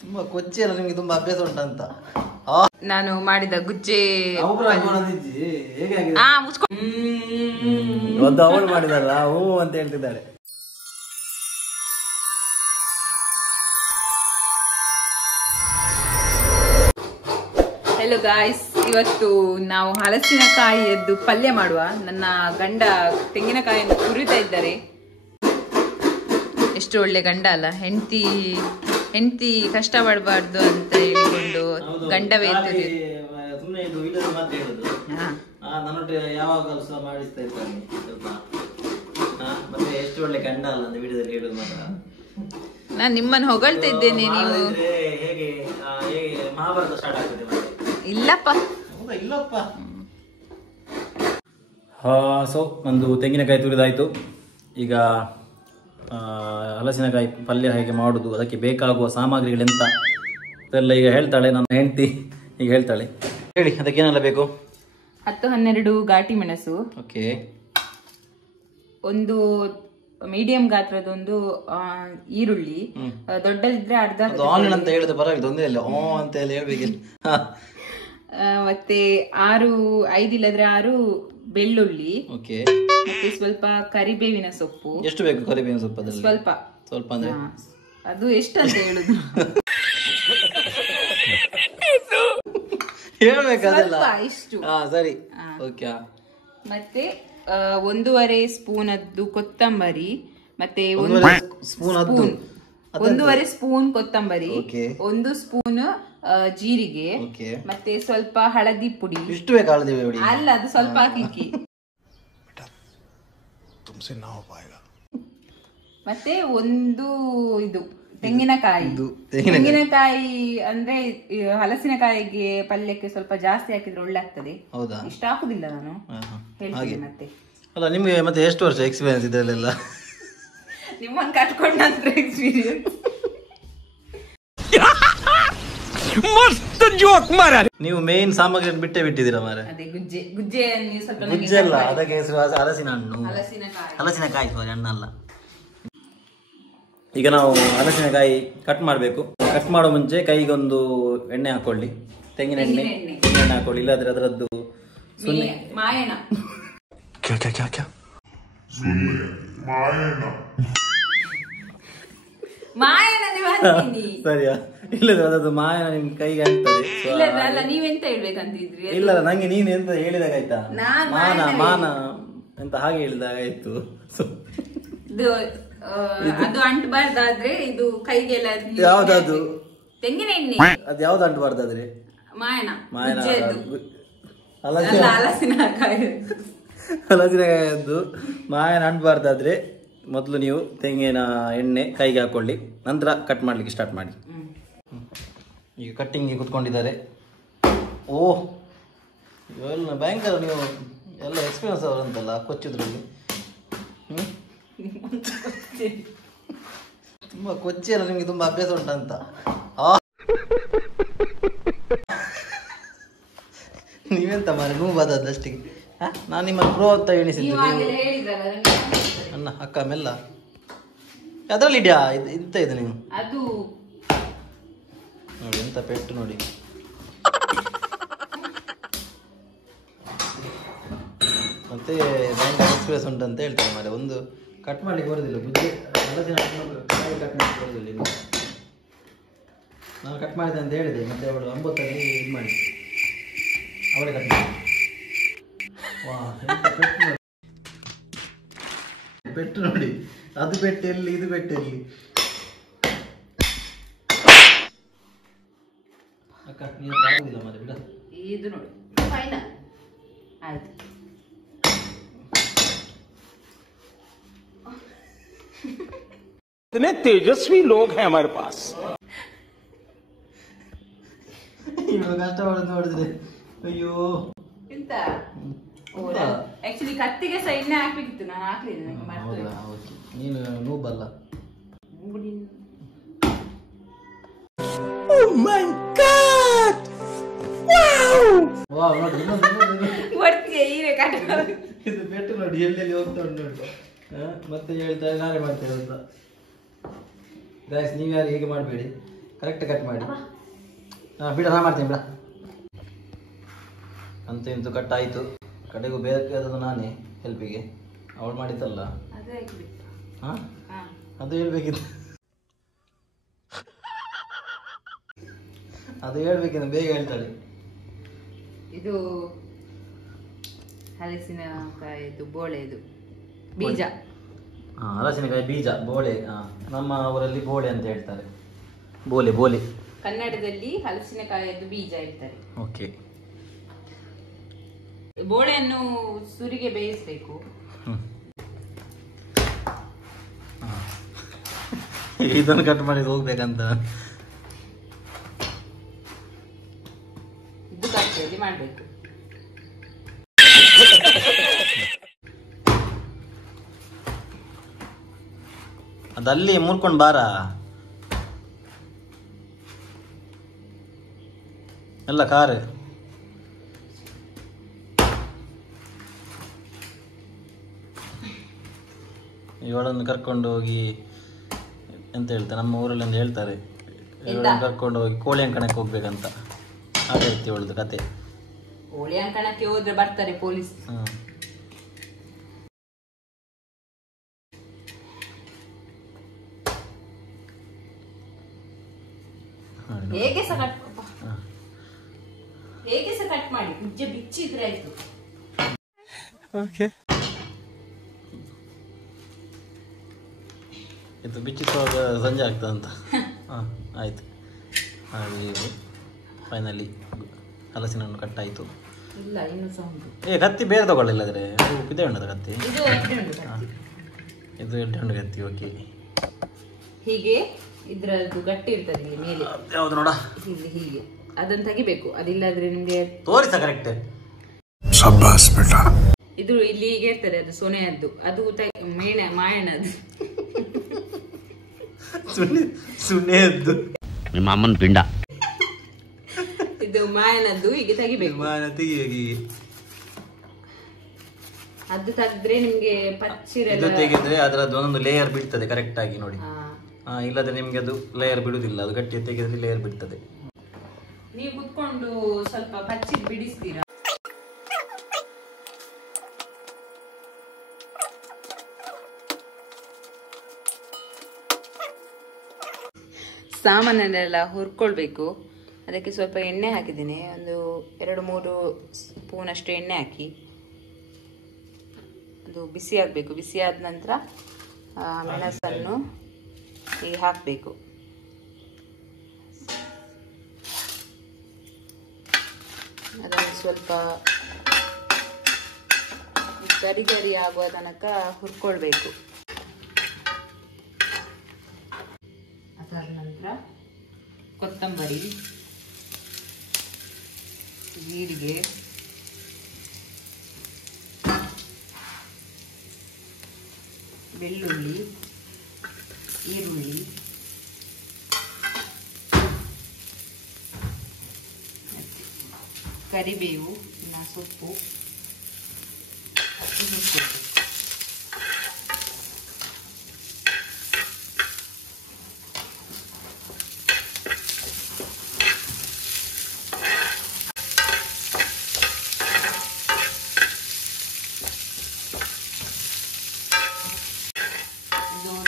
ತುಂಬಾ ಕೊಚ್ಚಿ ಎಲ್ಲ ನಿಮ್ಗೆ ತುಂಬಾ ಅಭ್ಯಾಸ ಉಂಟಂತ. ನಾನು ಮಾಡಿದ ಗುಜ್ಜೆ ಒಂದು ಅವಳು ಮಾಡಿದಾರಲ್ಲ ಹೂ ಅಂತ ಹೇಳ್ತಿದ್ದಾಳೆ. ಹೆಲೋ ಗಾಯ್ಸ್, ಇವತ್ತು ನಾವು ಹಲಸಿನಕಾಯಿಯದ್ದು ಪಲ್ಯ ಮಾಡುವ. ನನ್ನ ಗಂಡ ತೆಂಗಿನಕಾಯಿಯನ್ನು ತುರಿತಾ ಇದ್ದಾರೆ. ಎಷ್ಟು ಒಳ್ಳೆ ಗಂಡ ಅಲ್ಲ. ಹೆಂಡತಿ ಕಷ್ಟ ಪಡಬಾರ್ದು ಅಂತ ಹೇಳಿಕೊಂಡು ಗಂಡವೇ ಎಷ್ಟು ಒಳ್ಳೆ ಗಂಡ ಅಲ್ಲ ಅಂತ ವಿಡಿಯೋದಲ್ಲಿ ಹೇಳೋದು ಮಾತ್ರ. ನಾನು ನಿಮ್ಮನ್ನು ಹೊಗಳ್ತಾ ಇದ್ದೇನೆ. ನೀವು ಮಹಾಭಾರತ ಸ್ಟಾರ್ಟ್ ಆಗ್ತದೆ. ಇಲ್ಲಪ್ಪ ಇಲ್ಲಪ್ಪ. ಸೊ ಒಂದು ತೆಂಗಿನಕಾಯಿ ತುರಿದಾಯ್ತು. ಈಗ ಹಲಸಿನಕಾಯಿ ಪಲ್ಯ ಹೇಗೆ ಮಾಡುದು, ಅದಕ್ಕೆ ಬೇಕಾಗುವ ಸಾಮಗ್ರಿಗಳೆಂತ ಅದೆಲ್ಲ ಈಗ ಹೇಳ್ತಾಳೆ ನನ್ನ ಹೆಂಡತಿ. ಈಗ ಹೇಳ್ತಾಳೆ, ಹೇಳಿ ಅದಕ್ಕೆ ಏನೆಲ್ಲ ಬೇಕು. 10-12 ಘಾಟಿ ಮೆಣಸು, ಓಕೆ, ಒಂದು ಮೀಡಿಯಂ ಗಾತ್ರದೊಂದು ಈರುಳ್ಳಿ, ದೊಡ್ಡದಿದ್ರೆ ಅರ್ಧ ಆನಿಯನ್ ಅಂತ ಹೇಳಿದ್ರೆ ಪರವಾಗಿಲ್ಲ, ತೊಂದರೆ ಇಲ್ಲ, ಓ ಅಂತ ಹೇಳಿ ಹೇಳ್ಬೇಕಿಲ್ಲ. ಮತ್ತೆ 5 ಇಲ್ಲದ್ರೆ 6 ಬೆಳ್ಳುಳ್ಳಿ, ಓಕೆ, ಮತ್ತೆ ಸ್ವಲ್ಪ ಕರಿಬೇವಿನ ಸೊಪ್ಪು. ಎಷ್ಟು ಬೇಕು ಕರಿಬೇವಿನ ಸೊಪ್ಪು? ಅದರಲ್ಲಿ ಸ್ವಲ್ಪ ಸ್ವಲ್ಪ ಅಂದ್ರೆ ಅದು ಎಷ್ಟು ಅಂತ ಹೇಳುದು ಹೇಳ್ಬೇಕಾದಲ್ಲ ಇಷ್ಟು. ಸರಿ, ಓಕೆ. ಮತ್ತೆ 1.5 ಸ್ಪೂನ್ ಅದ್ದು ಕೊತ್ತಂಬರಿ, ಮತ್ತೆ 1.5 ಸ್ಪೂನ್ ಕೊತ್ತಂಬರಿ, 1 ಸ್ಪೂನ್ ಜೀರಿಗೆ, ಮತ್ತೆ ಸ್ವಲ್ಪ ಹಳದಿ ಪುಡಿ. ಇಷ್ಟು ಬೇಕಾ ಹಳದಿ ಪುಡಿ? ಅಲ್ಲ, ಅದು ಸ್ವಲ್ಪ ಹಾಕಿ. ಮತ್ತೆ ಒಂದು ಇದು ತೆಂಗಿನಕಾಯಿ ಅಂದ್ರೆ ಹಲಸಿನಕಾಯಿಗೆ ಪಲ್ಯಕ್ಕೆ ಸ್ವಲ್ಪ ಜಾಸ್ತಿ ಹಾಕಿದ್ರೆ ಒಳ್ಳೆ ಆಗ್ತದೆ. ಇಷ್ಟ ಹಾಕುದಿಲ್ಲ ನಾನು, ಹೇಳ್ತೀನಿ ಮತ್ತೆ. ಅಲ್ಲ, ನಿಮ್ಗೆ ಮತ್ತೆ ಎಷ್ಟು ವರ್ಷ ಎಕ್ಸ್ಪೀರಿಯನ್ಸ್ ಇದೆಲ್ಲ? ನಿಮ್ಮನ್ನು ಕಟ್ಕೊಂಡ ಎಕ್ಸ್ಪೀರಿಯನ್ಸ್. ನೀವು ಮೇನ್ ಸಾಮಗ್ರಿ ಬಿಟ್ಟೇ ಬಿಟ್ಟಿದ್ದೀರಾ ಮಾರೆ. ಗುಜ್ಜೆ ಅಲ್ಲ, ಅದಕ್ಕೆ ಹೆಸರು ಹಲಸಿನ ಹಣ್ಣು, ಹಲಸಿನಕಾಯಿ, ಸಾರಿ, ಹಣ್ಣು ಅಲ್ಲ. ಈಗ ನಾವು ಹಲಸಿನಕಾಯಿ ಕಟ್ ಮಾಡಬೇಕು. ಕಟ್ ಮಾಡೋ ಮುಂಚೆ ಕೈಗೊಂದು ಎಣ್ಣೆ ಹಾಕೊಳ್ಳಿ, ತೆಂಗಿನ ಎಣ್ಣೆ ಹಾಕೊಳ್ಳಿ, ಇಲ್ಲಾದ್ರೆ ಅದರದ್ದು ಮಾಯಣ ಸರಿಯಾ? ಇಲ್ಲದ್ರೆ ಅದದ್ದು ಮಾಯಣ ನಿಮ್ ಕೈಗೆ ಆಗ್ತದೆ. ನೀವೆಂತ ಹೇಳ್ಬೇಕಂತಿದ್ರಿ? ಇಲ್ಲ, ನಂಗೆ ನೀನ್ ಎಂತ ಹೇಳಿದಾಗ ಆಯ್ತಾ, ಮಾನ ಅಂತ ಹಾಗೆ ಹೇಳಿದಾಗ ಆಯ್ತು. ಅದು ಅಂಟಬಾರ್ದಾದ್ರೆ ಇದು ಕೈಗೆಲ್ಲ. ಯಾವ್ದದು? ತೆಂಗಿನ ಎಣ್ಣೆ. ಅದು ಯಾವ್ದು ಅಂಟಬಾರ್ದಾದ್ರೆ? ಮಾಯಣ. ಹಲಸಿನಕಾಯದ್ದು ಮಾಯನ ಅಂಟಬಾರ್ದಾದ್ರೆ ಮೊದಲು ನೀವು ತೆಂಗಿನ ಎಣ್ಣೆ ಕೈಗೆ ಹಾಕೊಳ್ಳಿ, ನಂತರ ಕಟ್ ಮಾಡ್ಲಿಕ್ಕೆ ಸ್ಟಾರ್ಟ್ ಮಾಡಿ. ಈಗ ಕಟ್ಟಿಂಗ್ಗೆ ಕುತ್ಕೊಂಡಿದ್ದಾರೆ. ಓಹ್, ಇವೆಲ್ಲ ಭಯಂಕರ, ನೀವು ಎಲ್ಲ ಎಕ್ಸ್ಪೀರಿಯನ್ಸ್ ಅವರಂತಲ್ಲ ಕೊಚ್ಚೋದ್ರಲ್ಲಿ. ತುಂಬಾ ಕೊಚ್ಚಿ ಎಲ್ಲ ನಿಮ್ಗೆ ತುಂಬಾ ಅಭ್ಯಾಸ ಉಂಟಂತ. ನೀವೆಂತ ಮಾರೆ ನೀವು ಬದದಷ್ಟಿಗೆ ನಾನು ನಿಮ್ಮನ್ನು ಪ್ರೋ ಅಂತ ಎಣಿಸಿದ್ದೆ. ಅನ್ನ ಅಕ್ಕ ಮೆಲ್ಲ ಅದರಲ್ಲಿ ಇದ್ಯಾ? ಇಂತ ಇದೆ ನೀವು ಅದು ನೋಡಿ, ಎಂತ ಪೆಟ್ಟು ನೋಡಿ. ಮತ್ತೆ ಭಯಂಕರ ಎಕ್ಸ್ಪ್ರೆಸ್ ಉಂಟಂತ ಹೇಳ್ತಾರೆ ಮಾರೆ. ಒಂದು ಕಟ್ ಮಾಡ್ಲಿಕ್ಕೆ ಬರೋದಿಲ್ಲ, ಬುದ್ಧಿ ಹಲಸಿನ ಕಟ್ ಮಾಡ್ಲಿಕ್ಕೆ ಬರೋದಿಲ್ಲ. ಇನ್ನು ನಾನು ಕಟ್ ಮಾಡಿದೆ ಅಂತ ಹೇಳಿದೆ, ಮತ್ತೆ ಅವಳು 9ರಲ್ಲಿ ಇದು ಮಾಡಿ ಅವಳೇ ಕಟ್ ಮಾಡಿ. ವಾ, ಪೆಟ್ಟು ನೋಡಿ, ಅದು ಪೆಟ್ಟು ಎಲ್ಲಿ, ಇದು ಪೆಟ್ಟು ಎಲ್ಲಿ? ಅಕ್ಕ ನೀನು ಆಗುದಿಲ್ಲ ಮತ್ತೆ ಬಿಡ. ಇದು ನೋಡಿ, ಫೈನಲ್ ಆಯ್ತು. इतने तेजस्वी लोग हैं हमारे पास. ಇವಾಗ ಕಷ್ಟಪಡೋದು ನೋಡಿದ್ರೆ ಅಯ್ಯೋ. ಎಂತ ಆಕ್ಚುಲಿ ಕತ್ತಿಗೆ ಸಹ ಎಣ್ಣೆ ಹಾಕ್ಬೇಕಿತ್ತು, ನಾನು ಹಾಕ್ಲಿಲ್ಲ, ನನಗೆ ಮರ್ತೋಯ್ತು. ನೀನು ನೂಬಲ್ಲ. Oh my God! Wow! Wow, ನೋಡಿ ಒಟ್ಟಿಗೆ ಹೀರೆ ಕಟ್ ಇದು ಪೆಟ್ಟು ನೋಡಿ ಎಲ್ಲೆಲ್ಲಿ ಹೋಗ್ತಾ ಉಂಟು ನೋಡಿ. ಮತ್ತೆ ಹೇಳ್ತಾರೆ ನಾನೇ ಮಾಡ್ತೇವೆ ಅಂತ. ಗಾಯ್ಸ್, ನೀವು ಯಾರು ಹೀಗೆ ಮಾಡಬೇಡಿ. ಕರೆಕ್ಟ್ ಕಟ್ ಮಾಡಿ. ಬಿಡ, ನಾ ಮಾಡ್ತೀನಿ ಬಿಡ. ಅಂತ ಇಂತು ಕಟ್ ಆಯಿತು. ಕಡೆಗೂ ಬೇಕಾದದ್ದು ನಾನೇ ಹೆಲ್ಪಿಗೆ. ಅವಳು ಮಾಡಿದ್ದಲ್ಲ. ಹಾಂ, ಅದು ಹೇಳ್ಬೇಕಿತ್ತು. ಅದು ಹೇಳ್ಬೇಕಿತ್ತು, ಬೇಗ ಹೇಳ್ತಾಳೆ. ಇದು ಹಲಸಿನಕಾಯಿದು ಬೋಳೆದು ಬೀಜ. ಹಲಸಿನಕಾಯಿ ಬೀಜ, ಬೋಳೆ. ನಮ್ಮ ಊರಲ್ಲಿ ಬೋಳೆ ಅಂತ ಹೇಳ್ತಾರೆ. ಬೋಲೆ ಬೋಲೆ. ಕನ್ನಡದಲ್ಲಿ ಹಲಸಿನಕಾಯಿದು ಬೀಜ ಇರ್ತಾರೆ. ಓಕೆ. ಬೋಳೆಯನ್ನು ಸುರಿಗೆ ಬೇಯಿಸಬೇಕು. ಇದನ್ನು ಕಟ್ ಮಾಡಿ ಹೋಗ್ಬೇಕಂತ ಇದು ಕಟ್ಟೆಯಲ್ಲಿ ಮಾಡಬೇಕು. ಅದಲ್ಲಿ ಮುರ್ಕೊಂಡು ಬಾರ. ಎಲ್ಲ ಕಾರ್ ಇವಳನ್ನು ಕರ್ಕೊಂಡು ಹೋಗಿ ಎಂತ ಹೇಳ್ತಾರೆ, ನಮ್ಮ ಊರಲ್ಲಿ ಒಂದು ಹೇಳ್ತಾರೆ, ಇವಳನ್ನು ಕರ್ಕೊಂಡು ಹೋಗಿ ಕೋಳಿ ಅಂಕಣಕ್ಕೆ ಹೋಗ್ಬೇಕಂತ. ಅದೇ ರೀತಿ ಇವಳದು ಕತೆ. ಕೋಳಿ ಅಂಕಣಕ್ಕೆ ಹೋದ್ರೆ ಬರ್ತಾರೆ ಪೊಲೀಸ್. ಹೇಗೆ ಸಹ ಕಟ್ ಮಾಡಿ ನಿಜ ಬಿಚ್ಚಿದ್ರೆ ಆಯ್ತು. ಓಕೆ. ಇದು ಬಿಚ್ಚಿಸುವಾಗ ಸಂಜೆ ಆಗ್ತದಂತ. ಹಾಂ, ಆಯಿತು. ಹಾಗೆ ಫೈನಲಿ ಹಲಸಿನ ಹಣ್ಣು ಕಟ್ಟಾಯಿತು. ಇಲ್ಲ, ಇನ್ನೂ ಸಹ ಉಂಟು. ಕತ್ತಿ ಬೇರೆ ತಗೊಳ್ಳಿಲ್ಲದ್ರೆ ಇದೆ ಉಂಟದ ಕತ್ತಿ. ಇದು ಎಡ್ಡೆ ಹಣ್ಣು ಕತ್ತಿ. ಓಕೆ. ಹೀಗೆ ಇದ್ರದ್ದು ಗಟ್ಟಿ ಇರ್ತದೆ ಇಲ್ಲಿ ಮೇಲೆ. ಯಾವುದು ನೋಡ, ಇಲ್ಲಿ ಹೀಗೆ ಅದನ್ನು ತೆಗಿಬೇಕು. ಅದಿಲ್ಲಾದ್ರೆ ನಿಮ್ಗೆ ತೋರಿಸ ಕರೆಕ್ಟ್. ಇದು ಇಲ್ಲಿ ಹೀಗೆ ಇರ್ತದೆ, ಅದು ಸೊನೆಯದ್ದು. ಅದು ಮಾಯಣದ್ದು. ಸುಣ್ಣೆಯದ್ದು ನಿಮ್ಮ ಅಮ್ಮನ ಪಿಂಡ. ಇದು ಮಾಯನದ್ದು. ಹೀಗೆ ತೆಗಿಬೇಕು. ಅದು ತೆಗೆದ್ರೆ ನಿಮ್ಗೆ ಇದು ತೆಗೆದ್ರೆ ಅದರದ್ದು ಒಂದೊಂದು ಲೇಯರ್ ಬಿಡ್ತದೆ ಕರೆಕ್ಟ್ ಆಗಿ ನೋಡಿ. ಇಲ್ಲದ್ರೆ ನಿಮ್ಗೆ ಅದು ಲೇಯರ್ ಬಿಡುದಿಲ್ಲ. ಅದು ಗಟ್ಟಿ ತೆಗೆದ್ರೆ ಲೇಯರ್ ಬಿಡ್ತದೆ. ನೀವು ಕುತ್ಕೊಂಡು ಸ್ವಲ್ಪ ಪಚ್ಚಿ ಬಿಡಿಸ್ತೀರಾ. ಸಾಮಾನನ್ನೆಲ್ಲ ಹುರ್ಕೊಳ್ಬೇಕು. ಅದಕ್ಕೆ ಸ್ವಲ್ಪ ಎಣ್ಣೆ ಹಾಕಿದ್ದೀನಿ. ಒಂದು 2-3 ಸ್ಪೂನ್ ಅಷ್ಟು ಎಣ್ಣೆ ಹಾಕಿ ಅದು ಬಿಸಿ ಆಗಬೇಕು. ಬಿಸಿ ಆದ ನಂತರ ಮೆಣಸನ್ನು ಹೀಗೆ ಹಾಕಬೇಕು. ಅದನ್ನು ಸ್ವಲ್ಪ ಗರಿ ಗರಿ ಆಗುವ ತನಕ ಹುರ್ಕೊಳ್ಬೇಕು. ಅದರ ನಂತರ ಕೊತ್ತಂಬರಿ, ಜೀರಿಗೆ, ಬೆಳ್ಳುಳ್ಳಿ, ಈರುಳ್ಳಿ, ಕರಿಬೇವು, ಸೊಪ್ಪು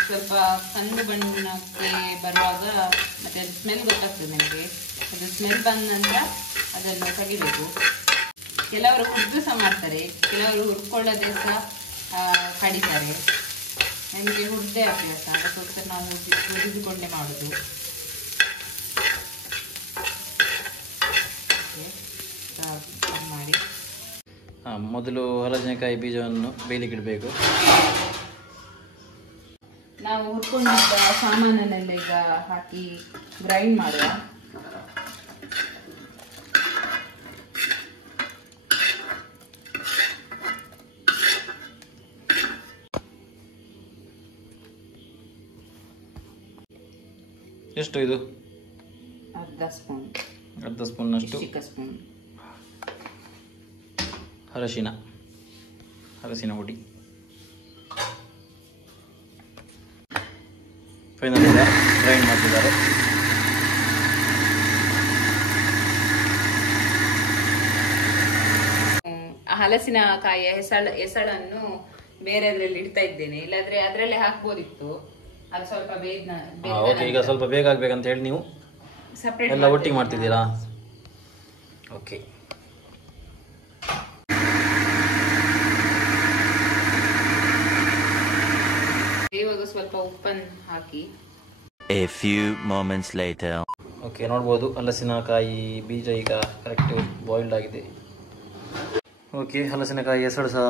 ಸ್ವಲ್ಪ ಕಂದು ಬಣ್ಣಕ್ಕೆ ಬರುವಾಗ ಮತ್ತೆ ಅದು ಸ್ಮೆಲ್ ಗೊತ್ತಾಗ್ತದೆ ನನಗೆ. ಅದು ಸ್ಮೆಲ್ ಬಂದ ನಂತರ ಅದನ್ನು ತೆಗಿಬೇಕು. ಕೆಲವರು ಹುರಿದು ಸಹ ಮಾಡ್ತಾರೆ, ಕೆಲವರು ಹುರ್ಕೊಳ್ಳೋದೇ ಸಹ ಕಡಿತಾರೆ. ನನಗೆ ಹುರಿದೇ ಅಭ್ಯಾಸ, ಅದಕ್ಕೋಸ್ಕರ ನಾವು ಹುರಿದುಕೊಂಡೇ ಮಾಡೋದು. ಮಾಡಿ ಮೊದಲು ಹಲಸಿನಕಾಯಿ ಬೀಜವನ್ನು ಬೇಯಲಿಕ್ಕೆ ಇಡಬೇಕು. ನಾವು ಹುರ್ಕೊಂಡಿದ್ದ ಸಾಮಾನನ್ನೆಲ್ಲ ಈಗ ಹಾಕಿ ಗ್ರೈಂಡ್ ಮಾಡುವ. ಎಷ್ಟು ಇದು? ಅರ್ಧ ಸ್ಪೂನ್ ಅಷ್ಟು ಚಿಕ್ಕ ಸ್ಪೂನ್ ಹಲಸಿನ ಹುಡಿ. ಫೈನಲ್ ಗ್ರೈಂಡ್ ಮಾಡ್ತಿದ್ದಾರೆ. ಹಲಸಿನಕಾಯಿಯ ಎಸಳನ್ನು ಬೇರೆದ್ರಲ್ಲಿ ಇಡ್ತಾ ಇದ್ದೇನೆ, ಇಲ್ಲಾದ್ರೆ ಅದ್ರಲ್ಲೇ ಹಾಕ್ಬೋದಿತ್ತು. ಅದು ಸ್ವಲ್ಪ ಓಕೆ, ಈಗ ಸ್ವಲ್ಪ ಬೇಗ ಆಗ್ಬೇಕಂತ ಹೇಳಿ ನೀವು ಸಪ್ರೇಟ್ ಎಲ್ಲ ಒಟ್ಟಿಗೆ ಮಾಡ್ತಿದ್ದೀರಾ? ಓಕೆ. ಇವಾಗ ಸ್ವಲ್ಪ ಉಪ್ಪನ್ನು ಹಾಕಿ A few moments later. Okay, ನೋಡ್ಬೋದು ಹಲಸಿನಕಾಯಿ ಬೀಜ ಈಗ ಕರೆಕ್ಟ್ ಬಾಯ್ಲ್ಡ್ ಆಗಿದೆ. ಓಕೆ, ಹಲಸಿನಕಾಯಿ ಹೆಸರು ಸಹ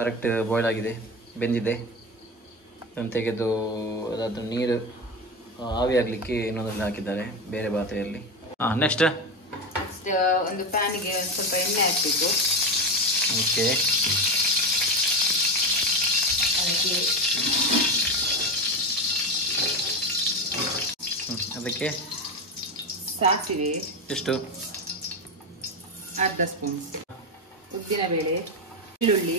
ಕರೆಕ್ಟ್ ಬಾಯ್ಲ್ ಆಗಿದೆ, ಬೆಂದಿದೆ. ಅದನ್ನು ತೆಗೆದು ಅದಾದ ನೀರು ಆವಿಯಾಗಲಿಕ್ಕೆ ಇನ್ನೊಂದರಲ್ಲಿ ಹಾಕಿದ್ದಾರೆ ಬೇರೆ ಪಾತ್ರೆಯಲ್ಲಿ. ನೆಕ್ಸ್ಟ್ ಒಂದು ಪ್ಯಾನಿಗೆ ಸ್ವಲ್ಪ ಎಣ್ಣೆ ಹಾಕಬೇಕು. ಓಕೆ, ಅದಕ್ಕೆ ಸಾಸಿವೆ ಎಷ್ಟು? ಅರ್ಧ ಸ್ಪೂನ್, ಉದ್ದಿನಬೇಳೆ, ಈರುಳ್ಳಿ,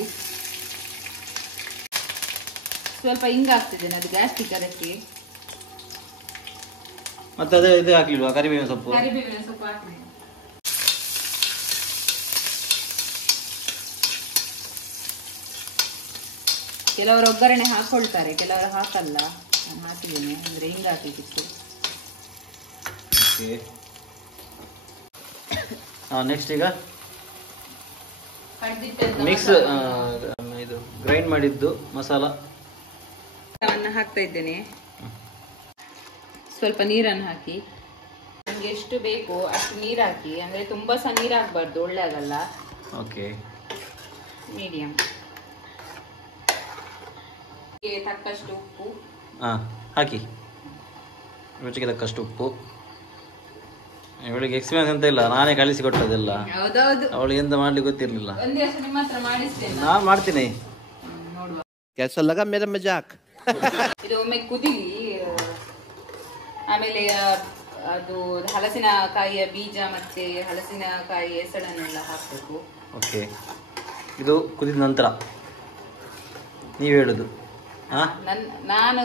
ಸ್ವಲ್ಪ ಹಿಂಗ ಹಾಕ್ತಿದ್ದೇನೆ, ಅದು ಗ್ಯಾಸ್ಟಿಕ್ ಅದಕ್ಕೆ. ಮತ್ತೆ ಅದೇ ಇದು ಹಾಕ್ಲಿಲ್ವಾ ಕರಿಬೇವಿನ ಸೊಪ್ಪು? ಕರಿಬೇವಿನ ಸೊಪ್ಪು ಹಾಕ್ತೀನಿ. ಕೆಲವರು ಒಗ್ಗರಣೆ ಹಾಕೊಳ್ತಾರೆ, ಕೆಲವರು ಹಾಕಲ್ಲ. ನಾನು ಹಾಕಿದ್ದೇನೆ, ಅಂದ್ರೆ ಹಿಂಗ ಹಾಕಿತ್ತು. ನೆಕ್ಸ್ಟ್ ಈಗ ಮಿಕ್ಸ್ ಇದು ಗ್ರೈಂಡ್ ಮಾಡಿದ್ದು ಮಸಾಲ ಹಾಕ್ತಾ ಇದ್ದೇನೆ. ಸ್ವಲ್ಪ ನೀರನ್ನು ಹಾಕಿ, ನಮ್ಗೆ ಎಷ್ಟು ಬೇಕು ಅಷ್ಟು ನೀರು ಹಾಕಿ, ಅಂದ್ರೆ ತುಂಬಾ ಸಹ ನೀರು ಹಾಕ್ಬಾರ್ದು, ಒಳ್ಳೆ ಆಗಲ್ಲ. Okay, medium. ತಕ್ಕಷ್ಟು ಉಪ್ಪು ಹಾಕಿ, ರುಚಿಗೆ ತಕ್ಕಷ್ಟು ಉಪ್ಪು. ಇವಳಿಗೆ ಎಕ್ಸ್ಪೀರಿಯನ್ಸ್ ಅಂತ ಇಲ್ಲ, ನಾನೇ ಕಳಿಸಿ ಕೊಟ್ಟದೆಲ್ಲ. ಹೌದೌದು, ಅವಳಿಗೆ ಎಂತ ಮಾಡ್ಲಿಕ್ಕೆ ಗೊತ್ತಿರ್ಲಿಲ್ಲ. ಒಂದ್ ದಿವಸ ನಿಮ್ಮ ಹತ್ರ ಮಾಡಿಸ್ತೇನೆ, ನಾನು ಮಾಡ್ತೀನಿ. ನೋಡುವ. कैसा लगा मेरा मजाक? ಇದು ಒಮ್ಮೆ ಕುದಿಲಿ, ಆಮೇಲೆ ಅದು ಹಲಸಿನಕಾಯಿಯ ಬೀಜ ಮತ್ತೆ ಹಲಸಿನಕಾಯಿ ಎಸಳನ್ನೆಲ್ಲ ಹಾಕ್ಬೇಕು. ಓಕೆ, ಇದು ಕುದಿದ ನಂತರ ನೀವು ಹೇಳುದು? ನಾನು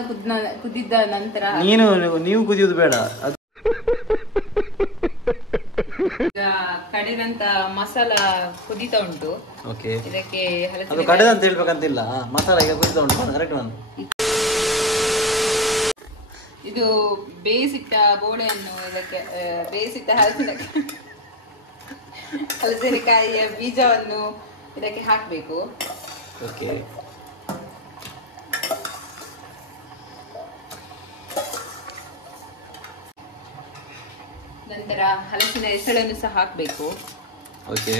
ಕುದಿದ ನಂತರ ನೀವು ಕುದಿಯೋದು ಬೇಡ. ಈಗ ಕಡೆದಂತ ಮಸಾಲ ಕುದಿತಾ ಉಂಟು. ಓಕೆ, ಇದಕ್ಕೆ ಅದು ಕಡೆದ ಅಂತ ಹೇಳ್ಬೇಕಂತಿಲ್ಲ, ಮಸಾಲ ಈಗ ಕುದಿತಾ ಉಂಟು. ಕರೆಕ್ಟ್ ನಾನು ಇದು ಬೇಯಿಸಿಟ್ಟ ಬೋಳೆಯನ್ನು ಇದಕ್ಕೆ ಬೇಯಿಸಿಟ್ಟ ಹಲಸಿನಕಾಯಿಯ ಬೀಜವನ್ನು ಇದಕ್ಕೆ ಹಾಕಬೇಕು. ಓಕೆ, ನಂತರ ಹಲಸಿನ ಎಸಳನ್ನು ಸಹ ಹಾಕಬೇಕು. ಓಕೆ,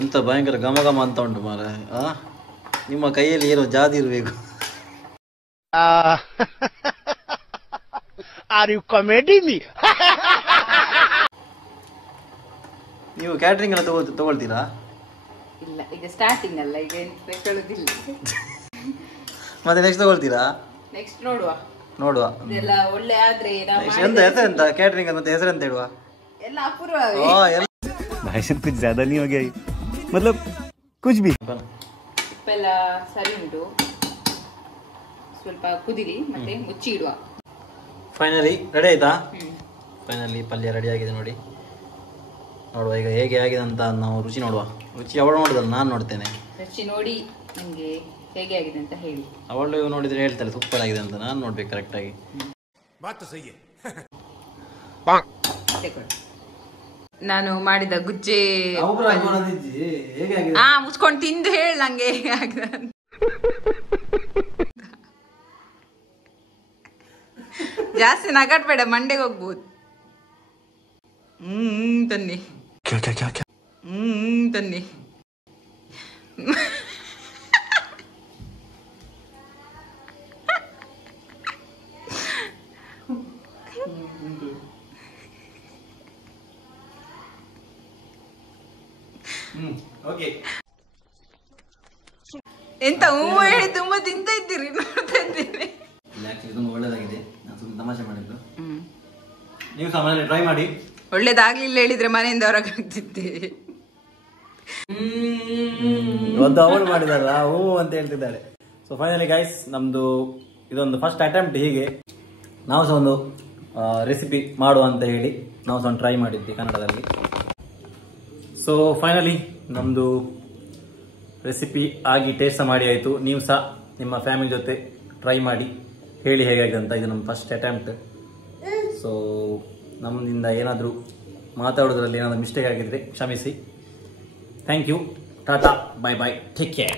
ಎಂತ ಭಯಂಕರ ಘಮ ಘಮ ಅಂತ ಉಂಟು ಮಾರ. ನಿಮ್ಮ ಕೈಯಲ್ಲಿ ಏನೋ ಜಾದಿ ಇರಬೇಕು. Are you comedy me? ನೀವು ಕ್ಯಾಟ್ರಿಂಗ್ ಎಲ್ಲ ತಗೊಳ್ತೀರಾ? ಇಲ್ಲ, ಈಗ ಸ್ಟಾರ್ಟಿಂಗ್ ಅಲ್ಲ, ಈಗ ತಗೊಳ್ಳೋದಿಲ್ಲ. ಮತ್ತೆ ನೆಕ್ಸ್ಟ್ ತಗೊಳ್ತೀರಾ? ನೆಕ್ಸ್ಟ್ ನೋಡುವ. ಇದೆಲ್ಲ ಒಳ್ಳೆ ಆದ್ರೆ ಎಂತ ಹೆಸರೆಂತ ಕ್ಯಾಟ್ರಿಂಗ್ ಅಂತ ಹೆಸರೆಂತ ಹೇಳುವ? ಎಲ್ಲ ಅಪೂರ್ವ. भाई साहब कुछ ज्यादा नहीं हो गया? मतलब कुछ भी. ಉಪ್ಪೆಲ್ಲ ಸರಿ ಉಂಟು, ಸ್ವಲ್ಪ ಕುದಿಲಿ, ಮತ್ತೆ ಮುಚ್ಚಿ ಇಡುವ. ಫೈನಲಿ ರೆಡಿ ಆಯ್ತಾ? ಫೈನಲಿ ಪಲ್ಯ ರೆಡಿ ಆಗಿದೆ ನೋಡಿ. ನೋಡುವ ಈಗ ಹೇಗೆ ಆಗಿದೆ ಅಂತ ನಾವು ರುಚಿ ನೋಡುವ. ರುಚಿ ಅವಳು ನೋಡಿದಲ್ಲ, ನಾನು ನೋಡ್ತೇನೆ. ರುಚಿ ನೋಡಿ ನಂಗೆ ಹೇಗೆ ಆಗಿದೆ ಅಂತ ಹೇಳಿ. ಅವಳು ನೋಡಿದ್ರೆ ಹೇಳ್ತಾಳೆ ಸೂಪರ್ ಆಗಿದೆ ಅಂತ, ನಾನು ನೋಡ್ಬೇಕು ಕರೆಕ್ಟಾಗಿ. ನಾನು ಮಾಡಿದ ಗುಜ್ಜೆ ಮುಚ್ಕೊಂಡು ತಿಂದು ಹೇಳಿ ನಂಗೆ ಹೇಗೆ ಆಗಿದೆ. ಜಾಸ್ತಿ ನಗಾಡ್ಬೇಡ, ಮಂಡೆಗೆ ಹೋಗ್ಬೋದು. ತನ್ನಿ ತನ್ನಿ. ಎಂತ ಹೂವು ಹೇಳಿ ತುಂಬಾ ತಿಂತ ಇದ್ದೀರಿ, ನೋಡ್ತಾ ಇದ್ದೀನಿ. ತುಂಬಾ ಒಳ್ಳೇದಾಗಿದೆ, ನಾನು ತುಂಬ ತಮಾಷೆ ಮಾಡಿದ್ದು. ನೀವು ಸಹ ಮನೆಯಲ್ಲಿ ಟ್ರೈ ಮಾಡಿ. ಒಳ್ಳೇದಾಗ್ಲಿಲ್ಲ ಹೇಳಿದ್ರೆ ಮನೆಯಿಂದ ಹೊರಗೆ ಆಗ್ತಿದ್ದೆ. ಒಂದು ಅವಳು ಮಾಡಿದಾರ ಹೂ ಅಂತ ಹೇಳ್ತಿದ್ದಾಳೆ. ಸೊ ಫೈನಲಿ ಗೈಸ್, ನಮ್ದು ಇದೊಂದು ಫಸ್ಟ್ ಅಟೆಂಪ್ಟ್. ಹೀಗೆ ನಾವು ಸಹ ಒಂದು ರೆಸಿಪಿ ಮಾಡುವ ಅಂತ ಹೇಳಿ ನಾವು ಸಹ ಟ್ರೈ ಮಾಡಿದ್ವಿ ಕನ್ನಡದಲ್ಲಿ. ಸೊ ಫೈನಲಿ ನಮ್ಮದು ರೆಸಿಪಿ ಆಗಿ ಟೇಸ್ಟ್ ಮಾಡಿ ಆಯಿತು. ನೀವು ಸಹ ನಿಮ್ಮ ಫ್ಯಾಮಿಲಿ ಜೊತೆ ಟ್ರೈ ಮಾಡಿ ಹೇಳಿ ಹೇಗಾಗಿದೆ ಅಂತ. ಇದು ನಮ್ಮ ಫಸ್ಟ್ ಅಟೆಂಪ್ಟ್. ಸೊ ನಮ್ಮಿಂದ ಏನಾದರೂ ಮಾತಾಡೋದ್ರಲ್ಲಿ ಏನಾದರೂ ಮಿಸ್ಟೇಕ್ ಆಗಿದ್ರೆ ಕ್ಷಮಿಸಿ. Thank you. Ta-ta, bye bye, take care.